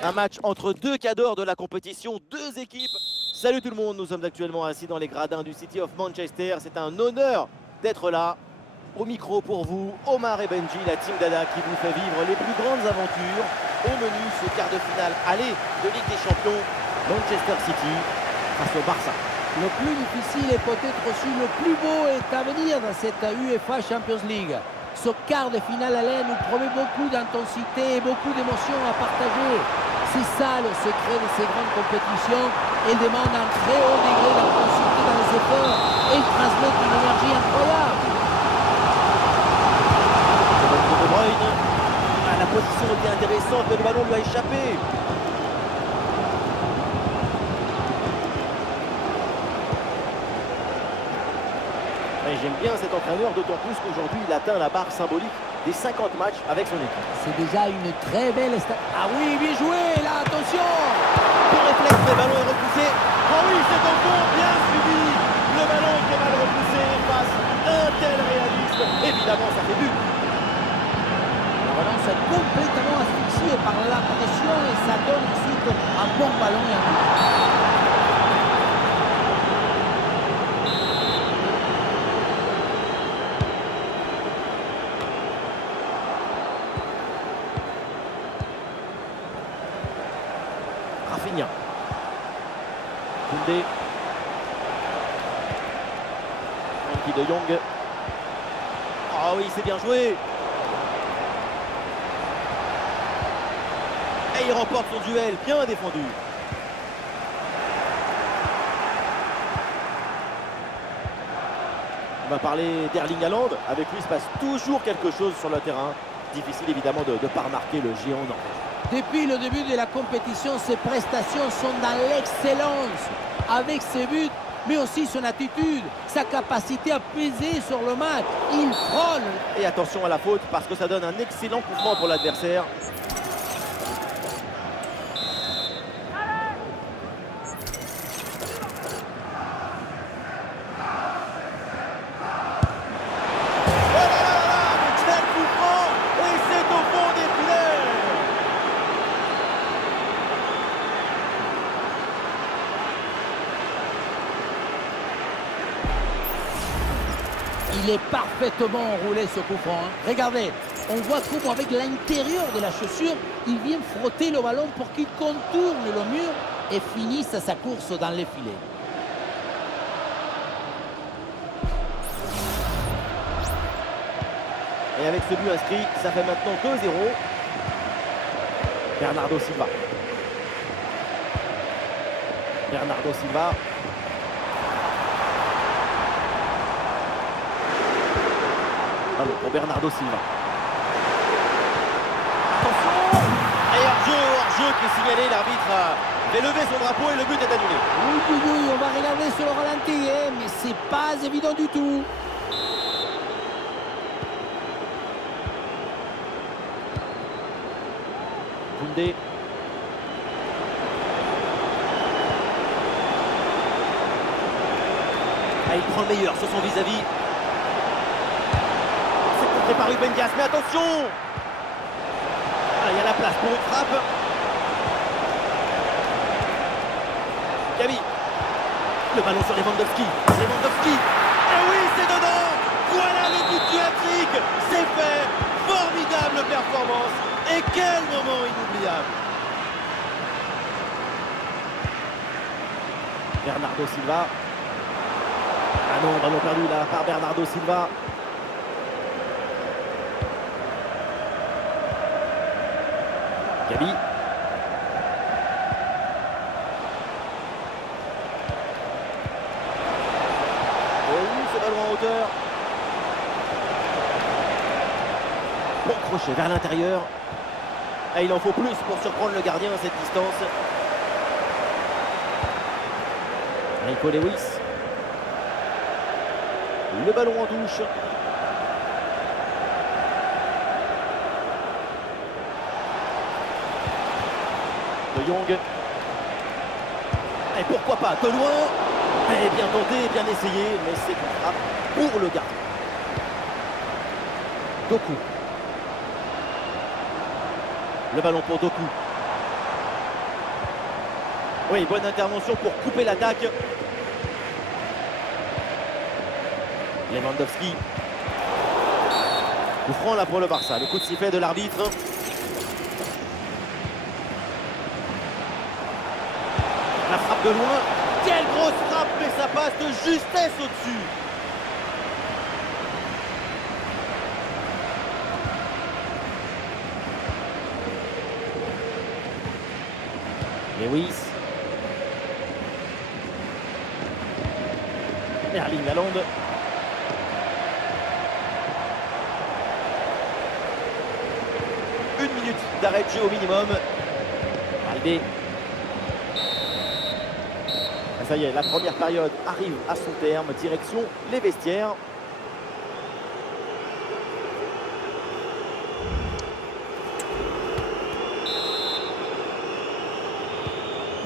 Un match entre deux cadors de la compétition, deux équipes. Salut tout le monde, nous sommes actuellement assis dans les gradins du City of Manchester. C'est un honneur d'être là. Au micro pour vous, Omar et Benji, la team Dada qui vous fait vivre les plus grandes aventures. Au menu, ce quart de finale aller de Ligue des Champions, Manchester City face au Barça. Le plus difficile et peut-être aussi le plus beau est à venir dans cette UEFA Champions League. Ce quart de finale aller nous promet beaucoup d'intensité et beaucoup d'émotions à partager. C'est ça le secret de ces grandes compétitions. Elles demandent un très haut degré d'intensité dans les efforts et ils transmettent une énergie incroyable. De Bruyne. La position était intéressante, mais le ballon lui a échappé. J'aime bien cet entraîneur, d'autant plus qu'aujourd'hui il atteint la barre symbolique des 50 matchs avec son équipe. C'est déjà une très belle... Ah oui, bien joué, là, attention! Bon réflexe, le ballon est repoussé. Oh oui, c'est au fond, bien suivi. Le ballon qui est mal repoussé face à un tel réalisme. Évidemment, ça fait but. Le ballon s'est complètement asphyxié par la pression et ça donne ensuite un bon ballon et un but. Rafinha. Koundé. Frenkie de Jong. Ah oui, c'est bien joué. Et il remporte son duel, bien défendu. On va parler d'Erling Haaland. Avec lui, il se passe toujours quelque chose sur le terrain. Difficile évidemment de ne pas remarquer le géant norvégien. Depuis le début de la compétition, ses prestations sont dans l'excellence. Avec ses buts, mais aussi son attitude, sa capacité à peser sur le match. Il frôle. Et attention à la faute parce que ça donne un excellent coup franc pour l'adversaire. Il est parfaitement enroulé ce coup franc. Regardez, on voit comment avec l'intérieur de la chaussure, il vient frotter le ballon pour qu'il contourne le mur et finisse sa course dans les filets. Et avec ce but inscrit, ça fait maintenant 2-0. Bernardo Silva. Bernardo Silva. Ballon pour Bernardo Silva. Attention! Et hors-jeu qui est signalé. L'arbitre fait lever son drapeau et le but est annulé. Oui, on va regarder sur le ralenti, mais c'est pas évident du tout. Koundé. Ah, il prend le meilleur sur son vis-à-vis. C'est contré par Ruben Dias, mais attention! Ah, il y a la place pour une frappe. Gavi. Le ballon sur Lewandowski. Lewandowski. Et oui, c'est dedans! Voilà le but du hat-trick! C'est fait! Formidable performance! Et quel moment inoubliable! Bernardo Silva. Ah non, ballon perdu là par Bernardo Silva. Gavi. Oh oui, ce ballon en hauteur. Bon crochet vers l'intérieur. Et il en faut plus pour surprendre le gardien à cette distance. Rico Lewis. Le ballon en touche. De Jong. Et pourquoi pas de loin. Et bien tenté, bien essayé, mais c'est une frappe pour le gardien. Doku. Le ballon pour Doku. Oui, bonne intervention pour couper l'attaque. Lewandowski. Coup franc là pour le Barça. Le coup de sifflet de l'arbitre. La frappe de loin. Quelle grosse frappe, mais ça passe de justesse au-dessus. Lewis. Erling Haaland. Une minute d'arrêt de jeu au minimum. Valde. Ça y est, la première période arrive à son terme. Direction les vestiaires.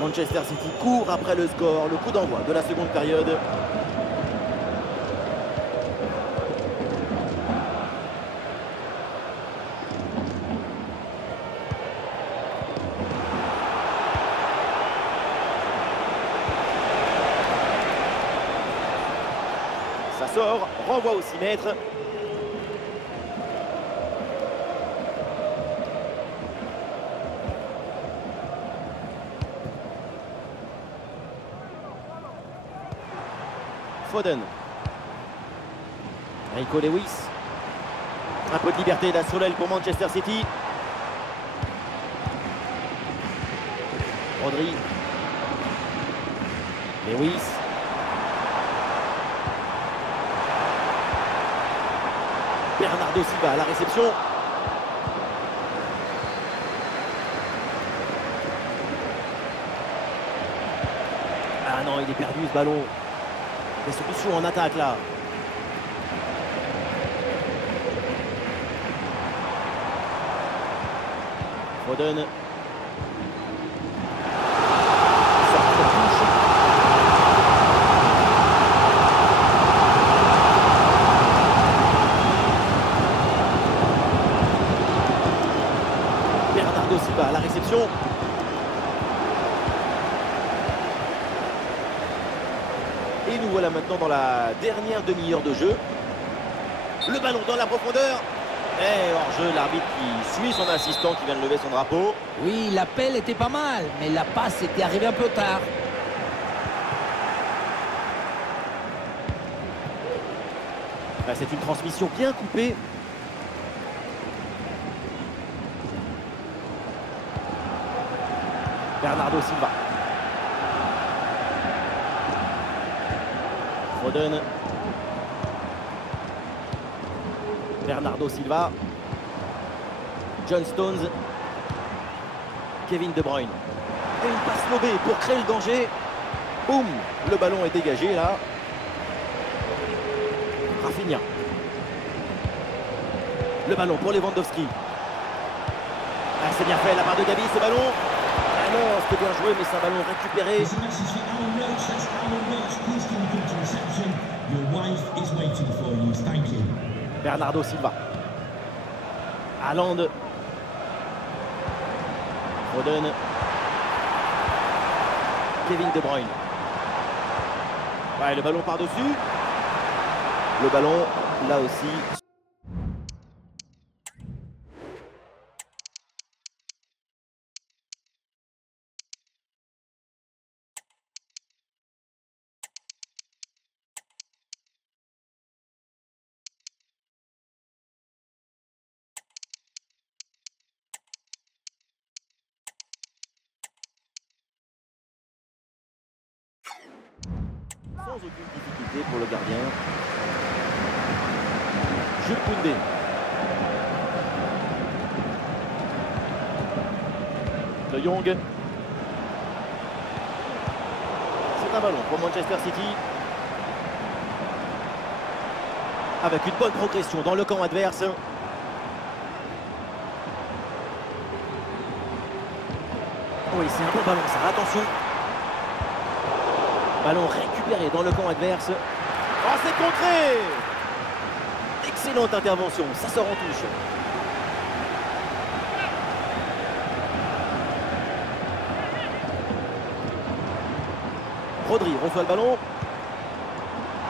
Manchester City court après le score. Le coup d'envoi de la seconde période. Ça sort, renvoi au 6 mètres. Foden. Rico Lewis. Un peu de liberté d'Assolel pour Manchester City. Rodri. Lewis. Bernardo Silva à la réception. Ah non, il est perdu ce ballon. Des solutions en attaque là. Foden. Bernardo Silva à la réception. Et nous voilà maintenant dans la dernière demi-heure de jeu. Le ballon dans la profondeur. Et hors-jeu, l'arbitre qui suit son assistant qui vient de lever son drapeau. Oui, l'appel était pas mal, mais la passe était arrivée un peu tard. C'est une transmission bien coupée. Bernardo Silva. Foden. Bernardo Silva. John Stones. Kevin De Bruyne. Et une passe lobée pour créer le danger. Boum. Le ballon est dégagé là. Rafinha. Le ballon pour Lewandowski. Ah, c'est bien fait la part de Gavi ce ballon. Ah non, c'était bien joué mais c'est un ballon récupéré. Bernardo Silva. Haaland. Foden. Kevin De Bruyne. Ouais, le ballon par-dessus. Le ballon, là aussi. Sans aucune difficulté pour le gardien. Jules Koundé. De Jong. C'est un ballon pour Manchester City. Avec une bonne progression dans le camp adverse. Oui, c'est un bon ballon, ça. Attention. Ballon récupéré dans le camp adverse. Oh, c'est contré! Excellente intervention, ça sort en touche. Rodri reçoit le ballon.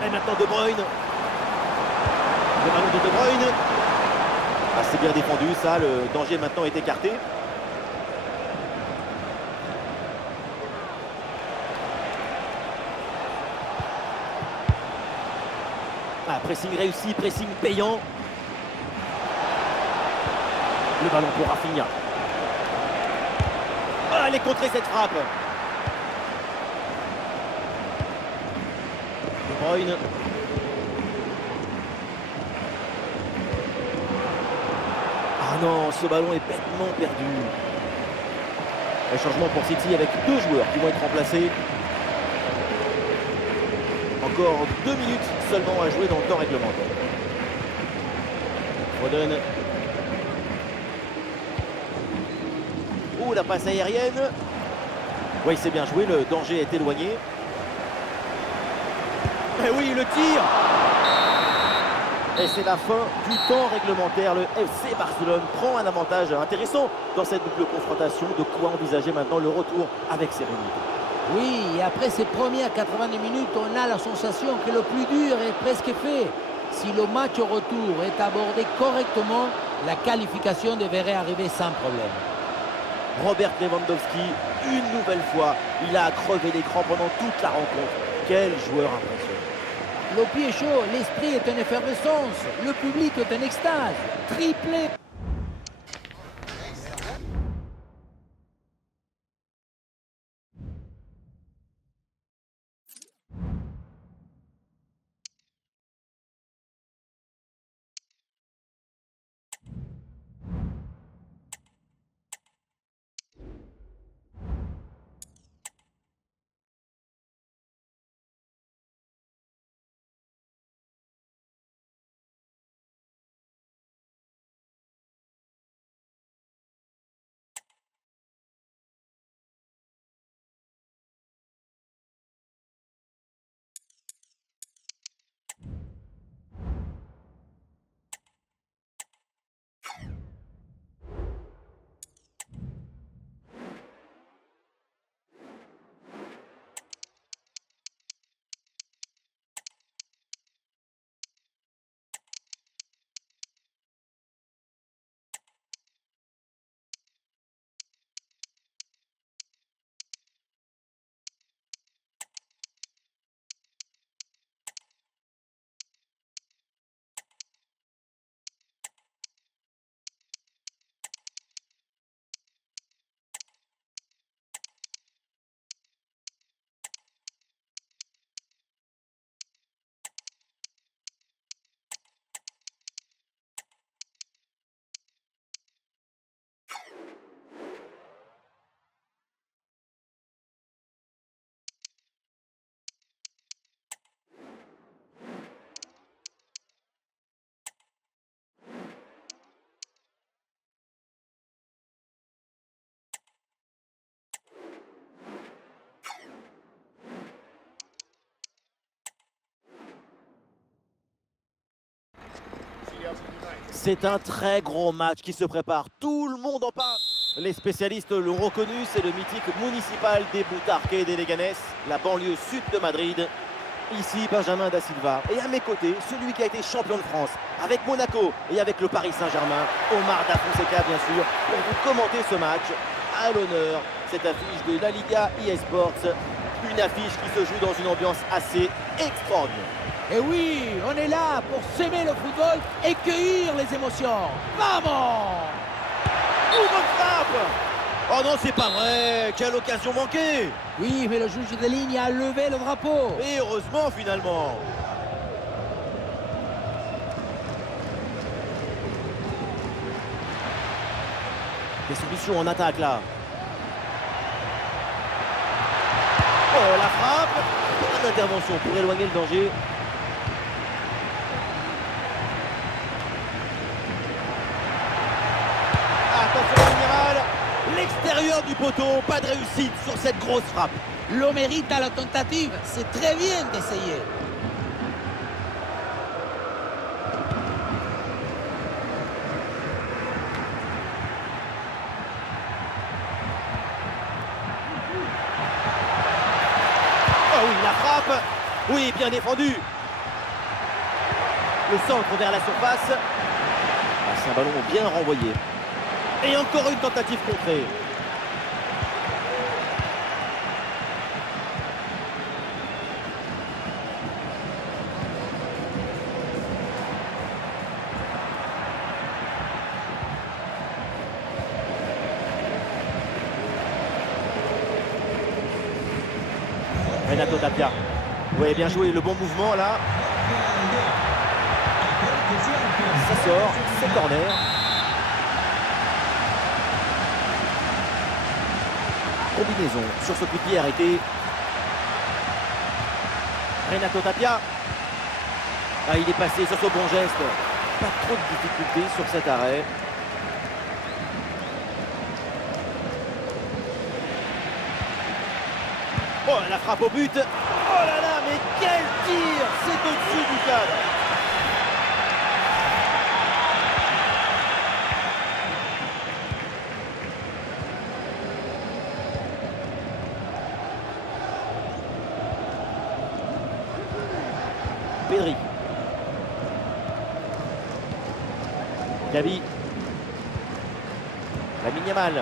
Et maintenant De Bruyne. Le ballon de De Bruyne. Ah, c'est bien défendu ça, le danger maintenant est écarté. Ah, pressing réussi, pressing payant. Le ballon pour Rafinha. Ah, elle est contrée cette frappe. De Bruyne. Ah non, ce ballon est bêtement perdu. Un changement pour City avec 2 joueurs qui vont être remplacés. Encore 2 minutes seulement à jouer dans le temps réglementaire. Foden. Oh, la passe aérienne. Oui, c'est bien joué, le danger est éloigné. Et oui, le tir. Et c'est la fin du temps réglementaire. Le FC Barcelone prend un avantage intéressant dans cette double confrontation. De quoi envisager maintenant le retour avec sérénité. Oui, et après ces premières 90 minutes, on a la sensation que le plus dur est presque fait. Si le match au retour est abordé correctement, la qualification devrait arriver sans problème. Robert Lewandowski, une nouvelle fois, il a crevé l'écran pendant toute la rencontre. Quel joueur impressionnant. Le pied chaud, l'esprit est en effervescence, le public est en extase. Triplé. C'est un très gros match qui se prépare. Tout le monde en parle. Les spécialistes l'ont reconnu, c'est le mythique municipal des Butarque et des Leganés, la banlieue sud de Madrid. Ici, Benjamin Da Silva. Et à mes côtés, celui qui a été champion de France avec Monaco et avec le Paris Saint-Germain, Omar Da Fonseca, bien sûr, pour vous commenter ce match. À l'honneur, cette affiche de la Liga eSports. Une affiche qui se joue dans une ambiance assez extraordinaire. Et oui, on est là pour s'aimer le football et cueillir les émotions. Vamos! Bonne frappe! Oh non, c'est pas vrai! Quelle occasion manquée! Oui, mais le juge de ligne a levé le drapeau. Et heureusement, finalement. Des solutions en attaque, là. Oh, la frappe! Bonne intervention pour éloigner le danger. Attention, l'amiral! L'extérieur du poteau, pas de réussite sur cette grosse frappe. Le mérite à la tentative, c'est très bien d'essayer. Ah oui, Oui, bien défendu. Le centre vers la surface. Ah, c'est un ballon bien renvoyé. Et encore une tentative contrée. Renato Tapia. Oui, bien joué, le bon mouvement là. Ça sort, c'est corner. Combinaison sur ce coup de pied arrêté. Renato Tapia. Ah, il est passé sur ce bon geste. Pas trop de difficultés sur cet arrêt. Oh, la frappe au but. Oh là là, mais quel tir! C'est au-dessus du cadre. Pedri. Gavi. Lamine Yamal.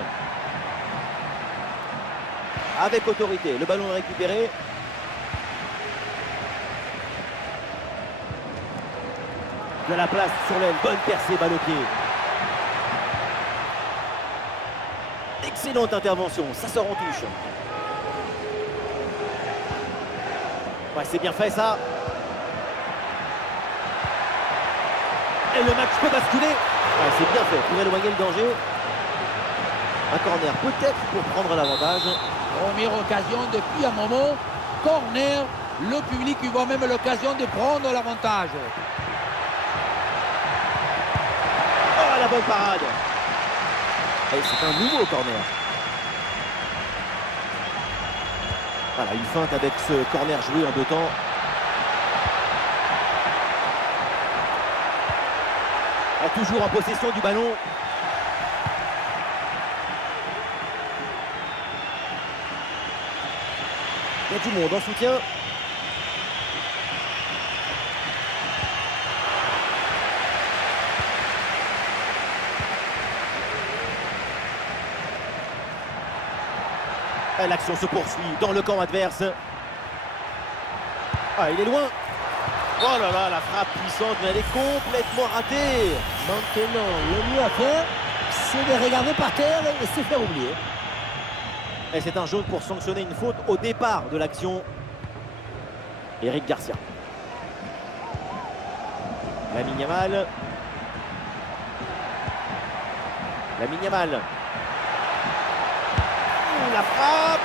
Avec autorité, le ballon est récupéré. De la place sur l'aile, bonne percée, balle au pied. Excellente intervention, ça sort en touche. Ouais, c'est bien fait ça. Et le match peut basculer. Ouais, c'est bien fait pour éloigner le danger. Un corner peut-être pour prendre l'avantage. Première occasion depuis un moment. Corner. Le public il voit même l'occasion de prendre l'avantage. Oh, la bonne parade. Et c'est un nouveau corner. Voilà, une feinte avec ce corner joué en deux temps. Toujours en possession du ballon. Il y a du monde en soutien. L'action se poursuit dans le camp adverse. Ah, il est loin. Oh là là, la frappe puissante, mais elle est complètement ratée. Maintenant, le mieux à faire, c'est de regarder par terre et se faire oublier. Et c'est un jaune pour sanctionner une faute au départ de l'action. Eric Garcia. Lamine Yamal. Lamine Yamal. La frappe.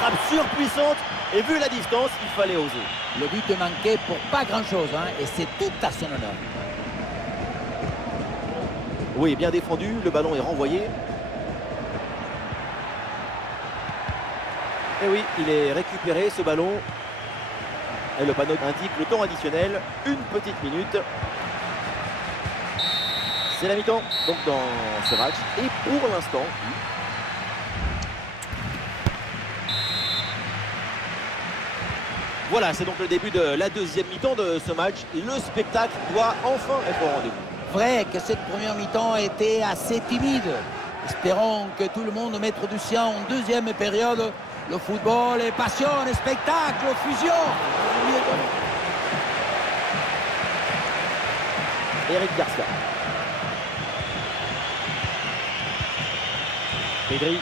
Frappe surpuissante. Et vu la distance, il fallait oser. Le but manquait pour pas grand-chose, hein, et c'est tout à son honneur. Oui, bien défendu. Le ballon est renvoyé. Et oui, il est récupéré ce ballon. Et le panneau indique le temps additionnel, une petite minute. C'est la mi-temps donc dans ce match. Et pour l'instant, voilà, c'est donc le début de la deuxième mi-temps de ce match. Le spectacle doit enfin être au rendez-vous. Vrai que cette première mi-temps était assez timide. Espérons que tout le monde mette du sien en deuxième période. Le football est passion, spectacle, fusion. Eric Garcia. Pedri.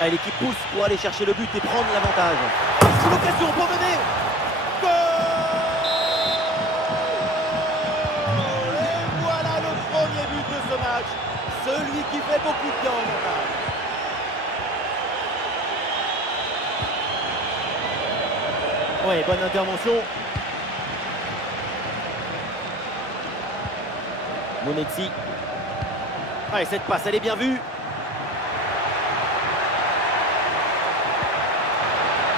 Allez, qui pousse pour aller chercher le but et prendre l'avantage. C'est l'occasion pour mener. Goal! Et voilà le premier but de ce match. Celui qui fait beaucoup de bien en montagne. Ouais, bonne intervention. Monetzi. Ouais, cette passe, elle est bien vue.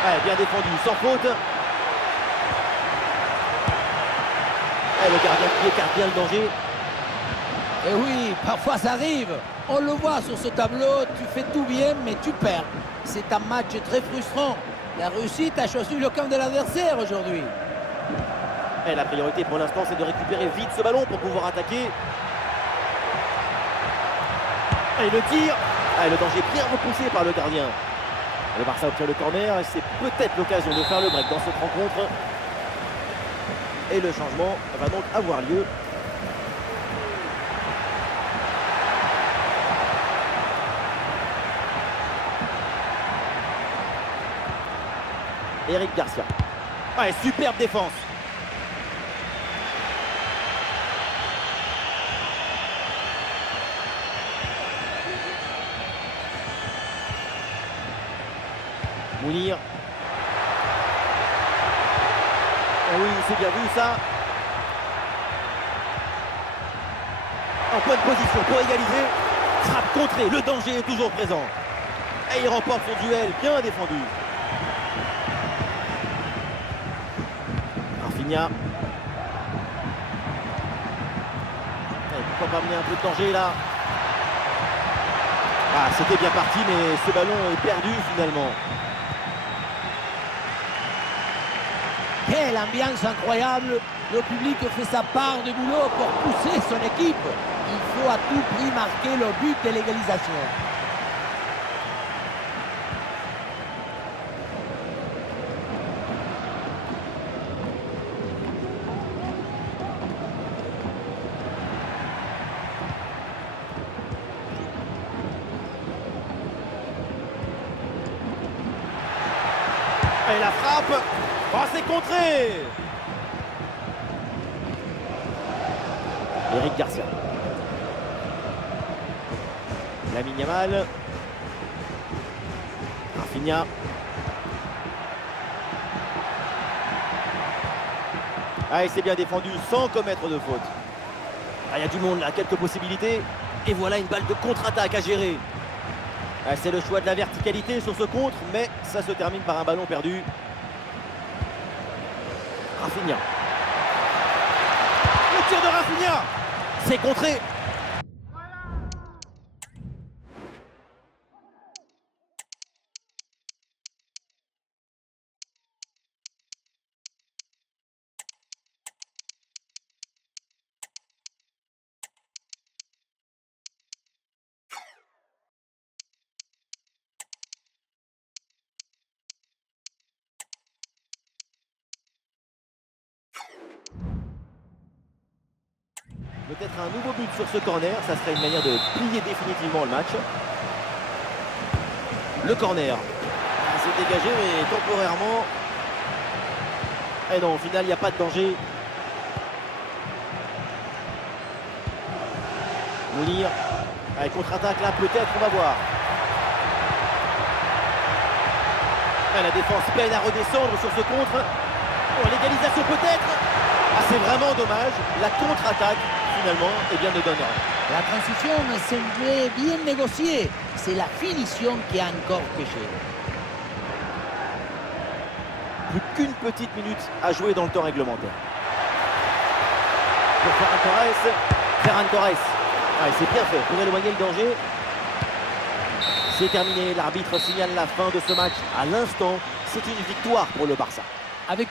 Ouais, bien défendu, sans faute. Ouais, le gardien qui écarte bien le danger. Et oui, parfois ça arrive. On le voit sur ce tableau, tu fais tout bien, mais tu perds. C'est un match très frustrant. La réussite a choisi le camp de l'adversaire aujourd'hui. Et la priorité pour l'instant, c'est de récupérer vite ce ballon pour pouvoir attaquer. Et le tir. Ah, le danger bien repoussé par le gardien. Le Barça obtient le corner et c'est peut-être l'occasion de faire le break dans cette rencontre. Et le changement va donc avoir lieu. Eric Garcia. Ah, et superbe défense. Mounir. Oh oui, c'est bien vu ça. En bonne position pour égaliser. Frappe contrée, le danger est toujours présent. Et il remporte son duel, bien défendu. Rafinha. Et pourquoi pas amener un peu de danger là. Ah, c'était bien parti, mais ce ballon est perdu finalement. Quelle ambiance incroyable! Le public fait sa part de boulot pour pousser son équipe. Il faut à tout prix marquer le but de l'égalisation. Et la frappe. Oh, c'est contré. Eric Garcia. Lamine Yamal. Rafinha. Ah, et c'est bien défendu sans commettre de faute. Ah, il y a du monde là, quelques possibilités. Et voilà une balle de contre-attaque à gérer. Ah, c'est le choix de la verticalité sur ce contre, mais ça se termine par un ballon perdu. Rafinha. Le tir de Rafinha. C'est contré. Peut-être un nouveau but sur ce corner, ça serait une manière de plier définitivement le match. Le corner. C'est dégagé, mais temporairement. Et non, au final, il n'y a pas de danger. Mounir. Allez, contre-attaque là, peut-être, on va voir. Ah, la défense peine à redescendre sur ce contre. Oh, l'égalisation peut-être. Ah, c'est vraiment dommage. La contre-attaque, finalement, eh bien, ne donne rien. La transition semblait bien négociée. C'est la finition qui a encore péché. Plus qu'une petite minute à jouer dans le temps réglementaire. Pour Ferran Torres. Ferran Torres. Ah, c'est bien fait pour éloigner le danger. C'est terminé. L'arbitre signale la fin de ce match. À l'instant, c'est une victoire pour le Barça. Avec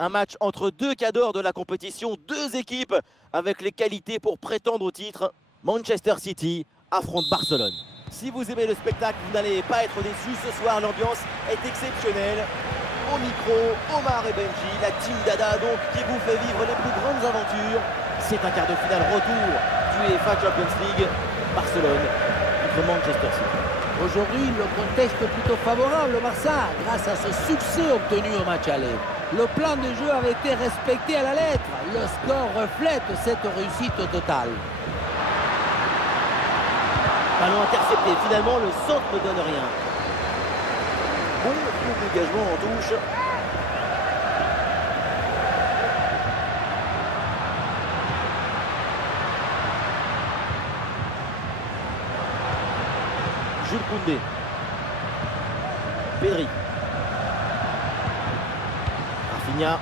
Un match entre deux cadors de la compétition, deux équipes avec les qualités pour prétendre au titre. Manchester City affronte Barcelone. Si vous aimez le spectacle, vous n'allez pas être déçus. Ce soir, l'ambiance est exceptionnelle. Au micro, Omar et Benji, la team Dada donc qui vous fait vivre les plus grandes aventures. C'est un quart de finale retour du UEFA Champions League. Barcelone contre Manchester City. Aujourd'hui, le contexte est plutôt favorable au Barça grâce à ce succès obtenu au match aller. Le plan de jeu avait été respecté à la lettre. Le score reflète cette réussite totale. Ballon intercepté. Finalement, le centre ne donne rien. Bon coup d'engagement en touche. Jules Koundé. Pedri. Rafinha.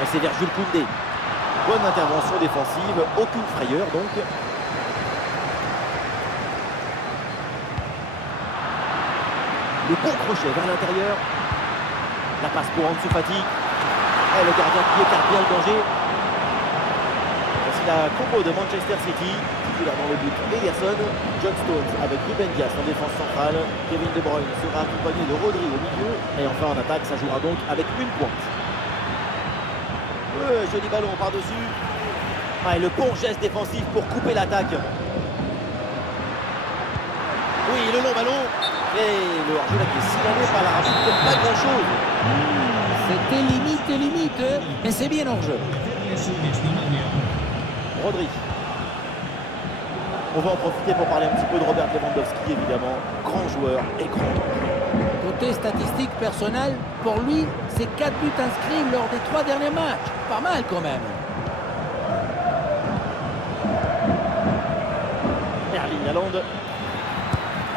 Et c'est vers Jules Koundé. Bonne intervention défensive, aucune frayeur donc. Le bon crochet vers l'intérieur. La passe pour Ansu Fati. Et le gardien qui écarte bien le danger. Voici la combo de Manchester City. Titulaire dans le but Ederson, John Stones avec Ruben Dias en défense centrale. Kevin De Bruyne sera accompagné de Rodri au milieu. Et enfin en attaque, ça jouera donc avec une pointe. Joli ballon par-dessus. Et le bon geste défensif pour couper l'attaque. Oui, le long ballon. Et le hors-jeu qui est signalé par l'arbitre pour pas grand-chose. C'était limite, mais c'est bien hors-jeu. Rodri. On va en profiter pour parler un petit peu de Robert Lewandowski, évidemment. Grand joueur et grand. Côté statistique personnel, pour lui, c'est 4 buts inscrits lors des 3 derniers matchs. Pas mal quand même. Erling Haaland.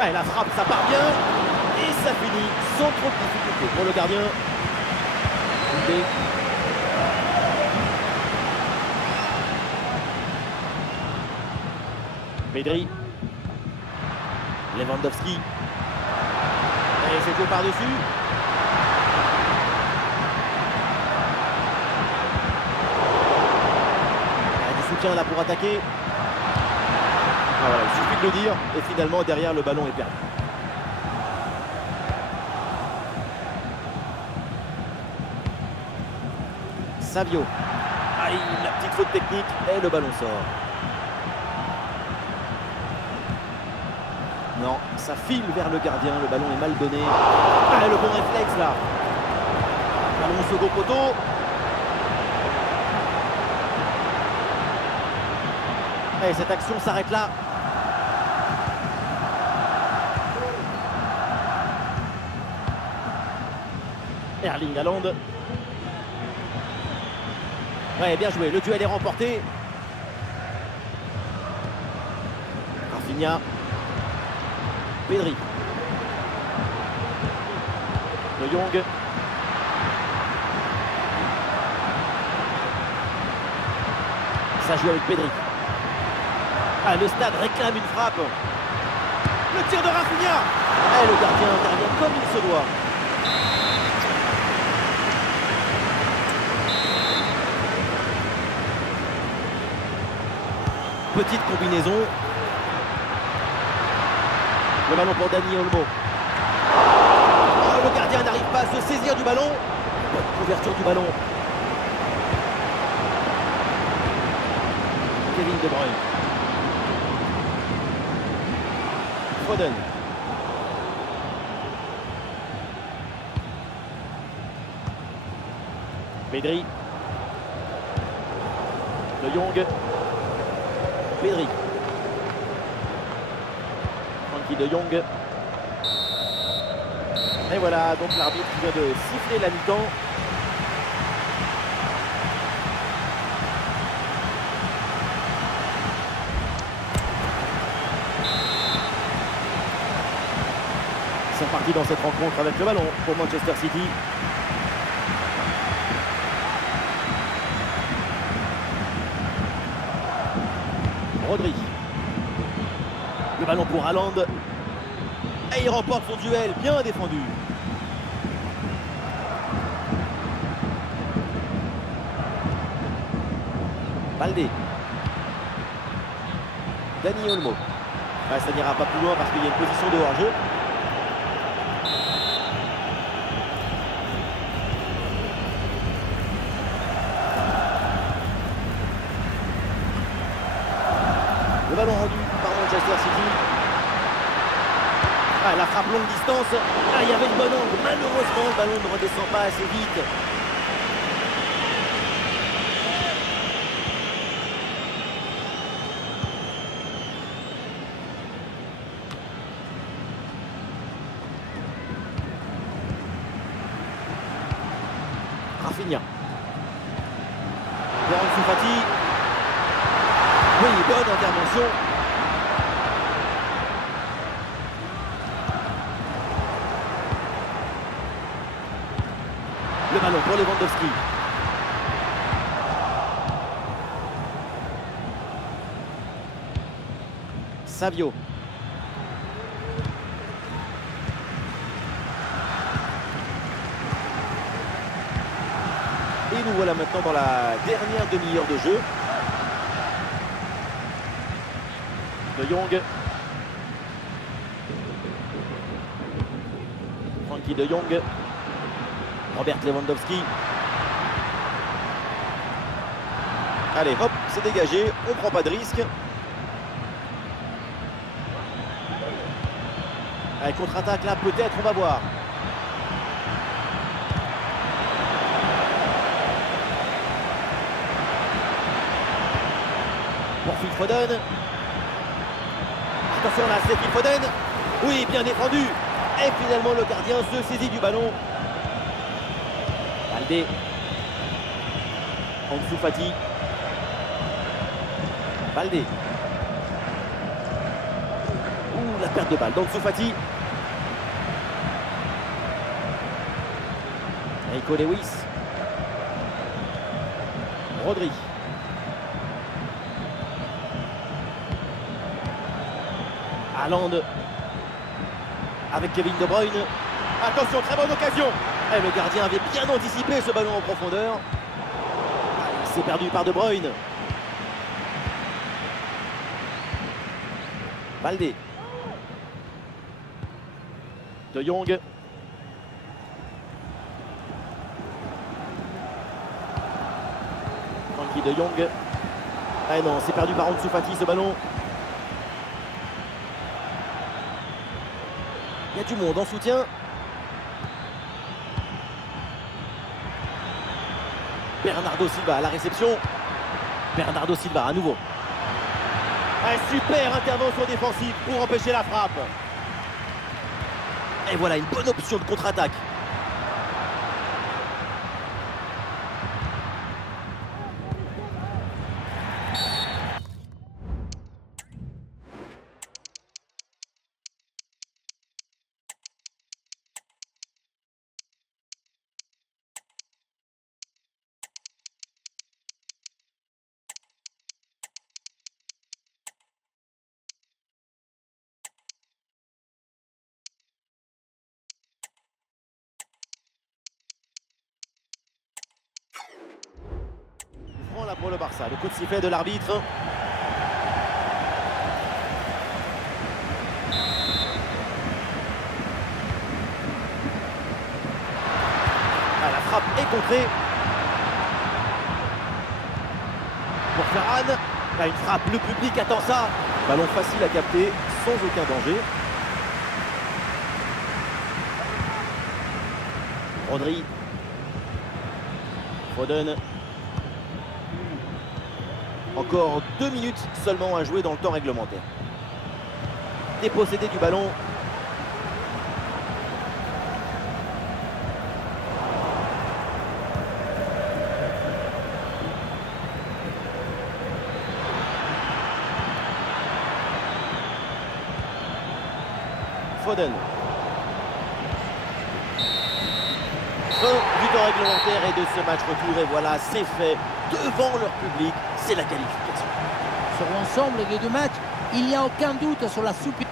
Et la frappe, ça part bien. Et ça finit sans trop de difficulté pour le gardien. Koundé. Pedri. Lewandowski. Et c'est joué par-dessus. Du soutien là pour attaquer. Ah voilà, il suffit de le dire. Et finalement, derrière, le ballon est perdu. Savio. Aïe, la petite faute technique. Et le ballon sort. Non, ça file vers le gardien, le ballon est mal donné. Ah, le bon réflexe là. Ballon au second poteau. Et cette action s'arrête là. Erling Haaland. Ouais, bien joué, le duel est remporté. Rafinha. Pedri. De Jong. Ça joue avec Pedri. Ah, le stade réclame une frappe. Le tir de Rafinha. Et le gardien intervient comme il se doit. Petite combinaison. Le ballon pour Dani Olmo. Oh, le gardien n'arrive pas à se saisir du ballon. Bonne couverture du ballon. Kevin De Bruyne. Foden. Pedri. De Jong. Pedri. De Jong. Et voilà, donc l'arbitre vient de siffler la mi-temps. C'est reparti dans cette rencontre avec le ballon pour Manchester City. Rodri. Le ballon pour Haaland. Et il remporte son duel, bien défendu. Baldé. Dani Olmo. Ah, ça n'ira pas plus loin parce qu'il y a une position de hors-jeu. Le ballon rendu par Manchester City. Ah, la frappe longue distance. Ah, il y avait le bon angle. Malheureusement, le ballon ne redescend pas assez vite. Rafinha. Ansu Fati. Oui, bonne intervention. Le ballon pour Lewandowski. Savio. Et nous voilà maintenant dans la dernière demi-heure de jeu. De Jong. Frankie de Jong. Robert Lewandowski. Allez, hop, c'est dégagé. On prend pas de risque. Allez, contre-attaque là, peut-être, on va voir. Pour Phil Foden. Attention là, c'est Phil Foden. Oui, bien défendu. Et finalement, le gardien se saisit du ballon. Baldé. Ansu Fati. Baldé. Ouh, la perte de balle d'Ansu Fati. Rico Lewis. Rodri. Haaland avec Kevin De Bruyne. Attention, très bonne occasion. Et le gardien avait bien anticipé ce ballon en profondeur. Il s'est perdu par De Bruyne. Baldé. De Jong. Frankie De Jong. Ah non, c'est perdu par Ansu Fati ce ballon. Il y a du monde en soutien. Bernardo Silva à la réception. Bernardo Silva à nouveau. Un super intervention défensive pour empêcher la frappe. Et voilà une bonne option de contre-attaque. Là pour le Barça, le coup de sifflet de l'arbitre. Ah, la frappe est contrée. Pour Ferran, là une frappe, le public attend ça. Ballon facile à capter, sans aucun danger. Rodri. Foden. Encore 2 minutes seulement à jouer dans le temps réglementaire. Dépossédé du ballon. Foden. Fin du temps réglementaire et de ce match retour. Et voilà, c'est fait devant leur public. C'est la qualification. sur l'ensemble des deux matchs, il n'y a aucun doute sur la supériorité.